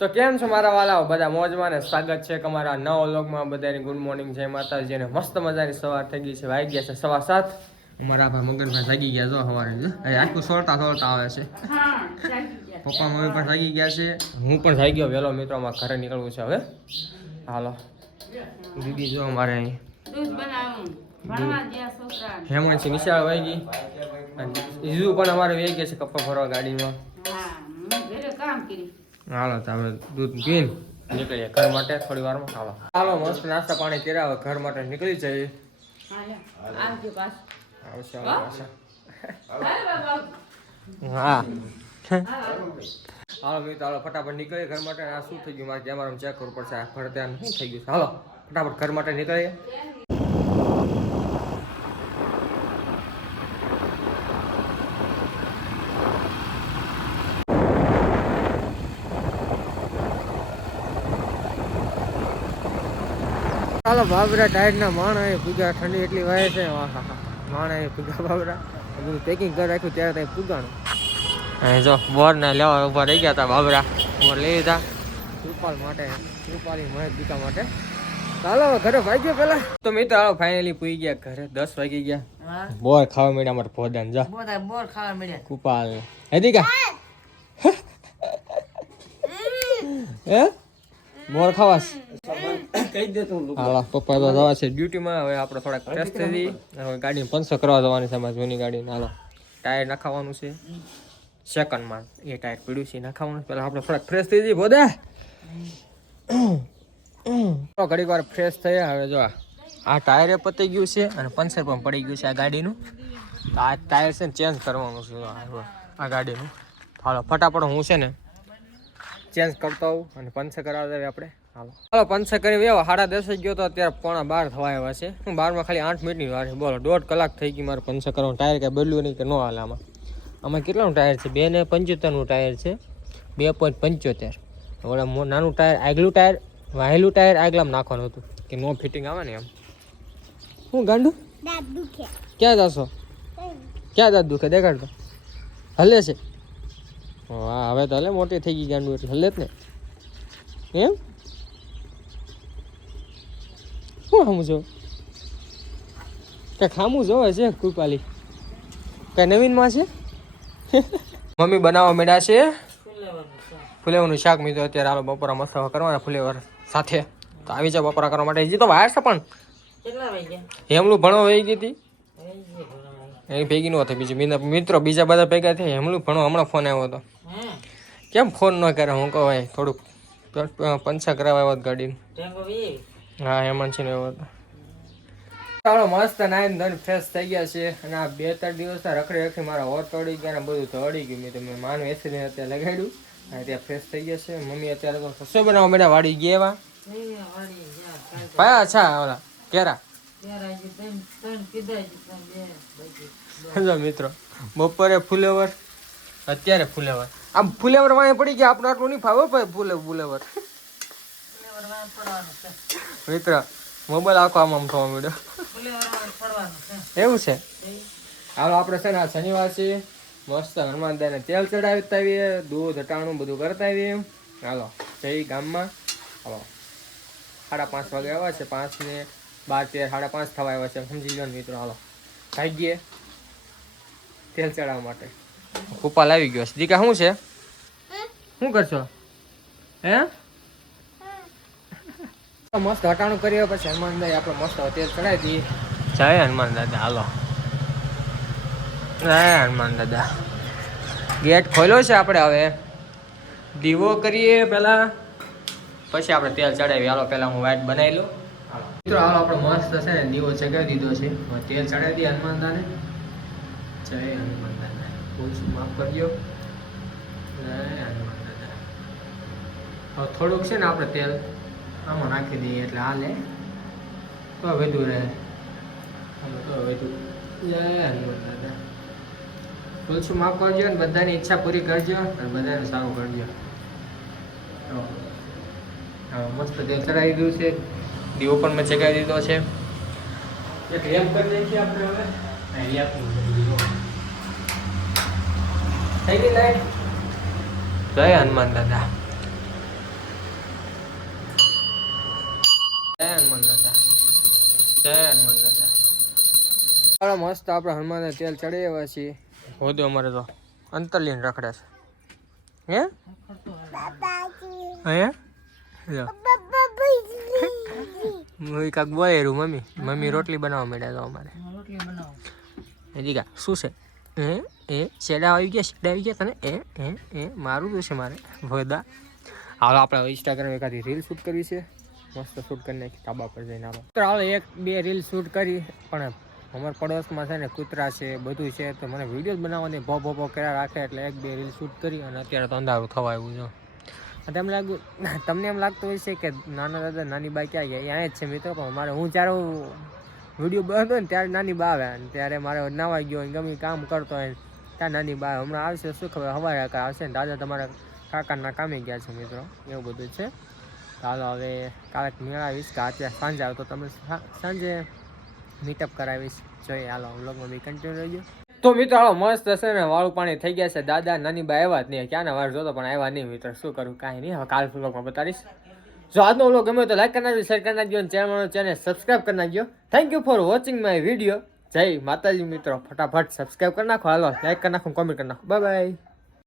તો કેમ છો મારા વાલાઓ? બધા મોજમાં ને સ્વાગત છે અમારા નવ વ્લોગમાં. બધાની ગુડ મોર્નિંગ જય માતાજી અને મસ્ત મજાની સવાર થઈ ગઈ છે. વાગી ગયા છે સવા સાત. મારા ભાઈ મગનભાઈ જાગી ગયા જો સવારે આખું સોરતા સોળતા આવે છે. પપ્પા મમ્મી પણ જાગી ગયા છે. હું પણ જાગી ગયો વહેલો મિત્રો અમારે ઘરે નીકળવું છે હવે. હાલો. દીદી જો અમારે અહીં. હેમંત છે નિશાળ વહી ગઈ. અને ઈજુ પણ અમારે વહી ગયા છે કપ્પા ફરવા ગાડીમાં. કામ કરી હાલો તમે દૂધ પીને નીકળીએ ઘર માટે થોડી વારમાં. હાલો. હાલો મસ્ત નાસ્તા પાણી કર્યા ઘર માટે નીકળી જઈએ. હાલે આવજો પાછું. આવશે હા? હાલો મિત્રો હાલો ફટાફટ નીકળીએ ઘર માટે. આ શું થઈ ગયું? મારે કેમેરામાં ચેક કરવું પડશે. આ ફરતે શું થઈ ગયું? હાલો ફટાફટ ઘર માટે નીકળીએ. હાલો બાબરા ટાયરના માણ એ પૂજા ઠંડી એટલી વાય છે. માણા માણ બાબરા. બધું પેકિંગ કરી રાખ્યું ત્યારે ત્યાં પૂગાણું અહીં જો બોર ને લેવા ઊભા રહી ગયા હતા બાબરા. બોર લઈ લીધા. કૃપાલ માટે રૂપાલી મહેશ દીકા માટે. ચાલો ઘરે ઘરે ભાગ્યો પેલા. તો મિત્રો હાલો ફાઇનલી પૂઈ ગયા ઘરે. દસ વાગી ગયા. બોર ખાવા મળ્યા અમારે ભોજન જા. બોર ખાવા મળ્યા. કુપાલ. હે દીકા? હે? બોર ખાવાસ કહી દે તું હાલો પપ્પા તો જવા છે. ડ્યુટીમાં હવે આપણે થોડાક ફ્રેશ થઈ હવે ગાડી પંચર કરવા જવાની છે અમારી જૂની ગાડી હાલો ટાયર નખાવાનું છે. સેકન્ડમાં એ ટાયર પીડ્યું છે નખાવાનું પહેલાં આપણે થોડાક ફ્રેશ થઈ જઈએ બોદે ઘડીક વાર ફ્રેશ થયા. હવે જો આ ટાયરે પતી ગયું છે અને પંચર પણ પડી ગયું છે આ ગાડીનું. તો આ ટાયર છે ને ચેન્જ કરવાનું છે. આ આ ગાડીનું. હાલો ફટાફટ હું છે ને ચેન્જ કરતો આવું અને પંચર કરાવી દેવી આપણે. હાલો. હાલો પંચર કરી વ્યવ સાડા દસ ગયો તો અત્યારે પોણા બાર થવા આવ્યા છે. હું બારમાં ખાલી આઠ મિનિટની વાર છે. બોલો દોઢ કલાક થઈ ગઈ મારે પંચર કરવાનું. ટાયર કાંઈ બદલ્યું નહીં કે ન હાલે આમાં. આમાં કેટલાનું ટાયર છે? બે ને પંચોતેરનું ટાયર છે. બે પોઈન્ટ પંચોતેર. ઓલા નાનું ટાયર આગલું ટાયર વાહેલું ટાયર આગલામાં નાખવાનું હતું. કે નો ફિટિંગ આવે ને એમ. હું ગાંડું? ક્યાં જશો? ક્યાં દાંત દુખે? દેખાડ તો. હલે છે. વાહ હવે તો હલે મોટી થઈ ગઈ ગાંડું એટલે હલે જ ને. એમ? શું ખામું છો? કઈ ખામું જોવે છે કૃપાલી. કઈ નવીનમાં છે? મમ્મી બનાવવા મેળા છે. ફુલેવરનું શાક મીધું અત્યારે હાલો બપોરા મસ્ત કરવાના ફુલેવર સાથે. તો આવી જાવ બપોરા કરવા માટે. હજી તો વાર છે પણ. હેમલું ભણવા વહી ગઈ હતી. એ ભેગી નહોતી બીજું મિત્રો બીજા બધા ભેગા થયા હેમલું ભણો હમણાં ફોન આવ્યો હતો. હે કેમ ફોન ન કરે? હું કહું ભાઈ થોડુંક. પંચા કરાવવા આવ્યો ગાડી હા હેમંત છે એવો હતો. ચાલો મસ્ત નાઈન ધન ફ્રેશ થઈ ગયા છે. અને આ બે ત્રણ દિવસ રખડી રખડી મારા હોર તળી ગયા ને બધું તળી ગયું. મેં તમે માનું એસીને અત્યારે લગાડ્યું. અને ત્યાં ફ્રેશ થઈ ગયા છે. મમ્મી અત્યારે તો સસો બનાવવા મેળા વાડી ગયા એવા. પાયા અચ્છા ઓલા કેરા? મિત્રો. બપોરે ફુલેવર. અત્યારે ફુલેવર. આમ ફુલેવર વાય પડી ગયા આપણે આટલું નહીં ફાવે ભાઈ ફુલે ફુલેવર. મિત્ર મોબાઈલ આખો આમ આમ થવા માંડ્યો. ફુલેવરમાં પડવાનું છે. એવું છે? હાલો આપણે છે ને આ શનિવાર છે. મસ્ત હનુમાન દાદાને તેલ ચડાવતા આવીએ દૂધ હટાણું બધું કરતા આવીએ. હાલો જઈ ગામમાં. હાલો. સાડા પાંચ વાગે આવ્યા છે પાંચ ને બાર તેર સાડા પાંચ થવા આવ્યા છે. સમજી લો ને મિત્રો હાલો. ભાગીએ તેલ ચડાવવા માટે. કુપાલ આવી ગયો. દીકા શું છે? શું કરશો? હે? મસ્ત હટાણું કરીએ પછી હનુમાન દાદા આપણે મસ્ત તેલ ચડાવી દઈએ. જય હનુમાન દાદા હાલો. જય હનુમાન દાદા. ગેટ ખોલ્યો છે આપણે હવે. દીવો કરીએ પેલા પછી આપણે તેલ ચડાવી હાલો પેલા હું વાઈટ બનાવી લઉં. હાલો. મિત્રો હાલો આપણે મસ્ત છે ને દીવો ચગાવી દીધો છે. તેલ ચડાવી દઈએ હનુમાન દાદાને. જય હનુમાન દાદા. ઓછું માફ કરજો. હવે થોડુંક છે ને આપણે તેલ આમાં નાખી દઈએ એટલે હાલે. તો વધુ રહે. હાલો, તો વધુ જય હનુમાન દાદા ઓછું માફ કરજો અને બધાની ઈચ્છા પૂરી કરજો અને બધાને સારું કરજો. મસ્ત તેલ ચડાવી દીધું છે. દીવો પણ મેં ચગાવી દીધો છે. એટલે એમ કરી નાખીએ આપણે હવે. અહીંયા. જય હનુમાન દાદા. જય હનુમાન દાદા. જય હનુમાન દાદા. મસ્ત આપણે હનુમાનને તેલ ચડી આવ્યા છીએ. હોદો અમારે તો અંતરલીન રખડે છે. હે? હે? મમ્મી કાક બોલેરું મમ્મી. મમ્મી રોટલી બનાવવા મળ્યા તો અમારે. રોટલી બનાવો. શું છે? એ એ, શેડા આવી ગયા, શેડા આવી ગયા તને? એ એ એ, મારું જોશે મારે? ભોદા હાલો, આપણે ઇન્સ્ટાગ્રામ એકાદી રીલ શૂટ કરવી છે. મસ્ત શૂટ કરી નાખી, ધાબા પર જઈને આવો તો હાલો, એક, બે રીલ શૂટ કરી, પણ અમારા પડોશમાં છે ને કૂતરા છે, બધું છે, તો મને વીડિયો બનાવવાની ભો ભો ભો કર્યા રાખે, એટલે એક, બે રીલ શૂટ કરી અને અત્યારે તો અંધારું થવા આવ્યું છે. એમ લાગ્યું તમને એમ લાગતું હોય છે કે નાના દાદા, નાની બાઈ ક્યાં ગયા? અહીંયા જ છે મિત્રો, પણ મારે હું જ્યારે વીડિયો બંધ હોય ને ત્યારે નાની બા આવે અને ત્યારે મારે નાવા ગયો હોય ગમે કામ કરતો હોય ત્યાં નાની બા હમણાં આવશે, શું ખબર? હવારે આવશે ને દાદા તમારા કાકાના કામે ગયા છે મિત્રો. એવું બધું છે. ચાલો હવે કાલે મેળાવીશ. કે અત્યારે સાંજે આવતો તમે સાંજે મીટઅપ કરાવીશ. જોઈએ, હાલો વ્લોગમાં બી કન્ટિન્યુ રહેજો. તો મિત્રો, હાલો, મસ્ત હશે ને, વાળું પાણી થઈ ગયા છે. દાદા, નાની બા આવ્યા જ નહીં. ક્યાંના વાર જોતો પણ આવ્યા નહીં મિત્રો. શું કરું, કાંઈ નહીં. હવે કાલ વ્લોગમાં બતાવીશ જો આજનો વ્લોગ ગમે તો લાઈક કરી નાખજો શેર કરી નાખજો અને ચેનલ ચેનલ સબસ્ક્રાઈબ કરી નાખજો. Thank you for watching my video Jai Mataji મિત્રો. ફટાફટ સબસ્ક્રાઈબ કરી નાખો. હાલો લાઈક કરી નાખો કોમેન્ટ કરી નાખો. બાય